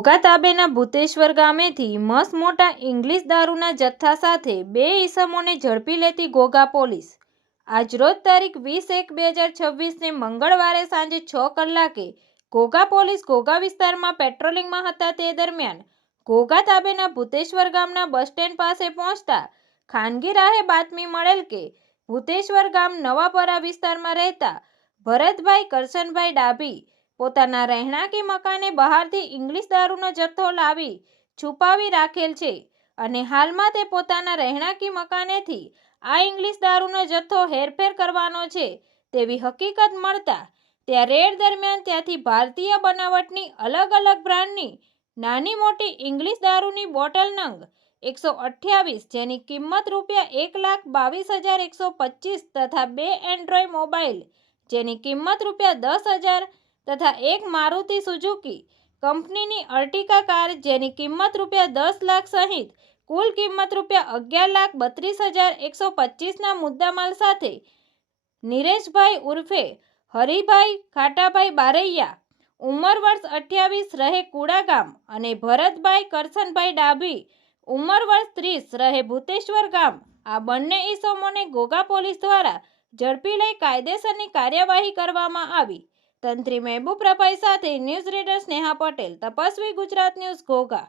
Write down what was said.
ઘોઘા તાબેના ભૂતેશ્વર ગામેથી મસ્ત મોટા ઇંગ્લિશ દારૂના જથ્થા સાથે બે ઈસમોને ઝડપી લેતી ઘોઘા પોલીસ। આજરોજ તારીખ 20/1/2026ને મંગળવારે સાંજે 6 કલાકે ઘોઘા પોલીસ ઘોઘા વિસ્તારમાં પેટ્રોલિંગમાં હતા તે દરમિયાન ઘોઘા તાબેના ભૂતેશ્વર ગામના બસ સ્ટેન્ડ પાસે પહોંચતા ખાનગી રાહે બાતમી મળેલ કે ભૂતેશ્વર ગામ નવાપરા વિસ્તારમાં રહેતા ભરતભાઈ કરશનભાઈ ડાભી પોતાના રહેણાંકી મકાને બહારથી ઇંગ્લિશ દારૂનો જથ્થો લાવી છુપાવી રાખેલ છે અને હાલમાં તે પોતાના રહેણાંકી મકાનેથી આ ઇંગ્લિશ દારૂનો જથ્થો હેરફેર કરવાનો છે તેવી હકીકત મળતા ત્યાં રેડ દરમિયાન ત્યાંથી ભારતીય બનાવટની અલગ અલગ બ્રાન્ડની નાની મોટી ઇંગ્લિશ દારૂની બોટલ નંગ 128 જેની કિંમત ₹1,22,125 તથા 2 એન્ડ્રોઇડ મોબાઈલ જેની કિંમત ₹10,000 તથા એક મારુતિ સુઝુકી કંપનીની અર્ટિકા કાર જેની કિંમત ₹10 લાખ સહિત કુલ કિંમત ₹11,32,125ના મુદ્દામાલ સાથે નિરેશભાઈ ઉર્ફે હરિભાઈ ખાટાભાઈ બારૈયા ઉંમર વર્ષ 28 રહે કુડા ગામ અને ભરતભાઈ કરશનભાઈ ડાભી ઉંમર વર્ષ 30 રહે ભૂતેશ્વર ગામ આ બંને ઈસમોને ઘોઘા પોલીસ દ્વારા ઝડપી લઈ કાયદેસરની કાર્યવાહી કરવામાં આવી। તંત્રી મહેબૂબ રફાઈ સાથે news reader Sneha Patel, Tapasvi Gujarat news, Ghogha.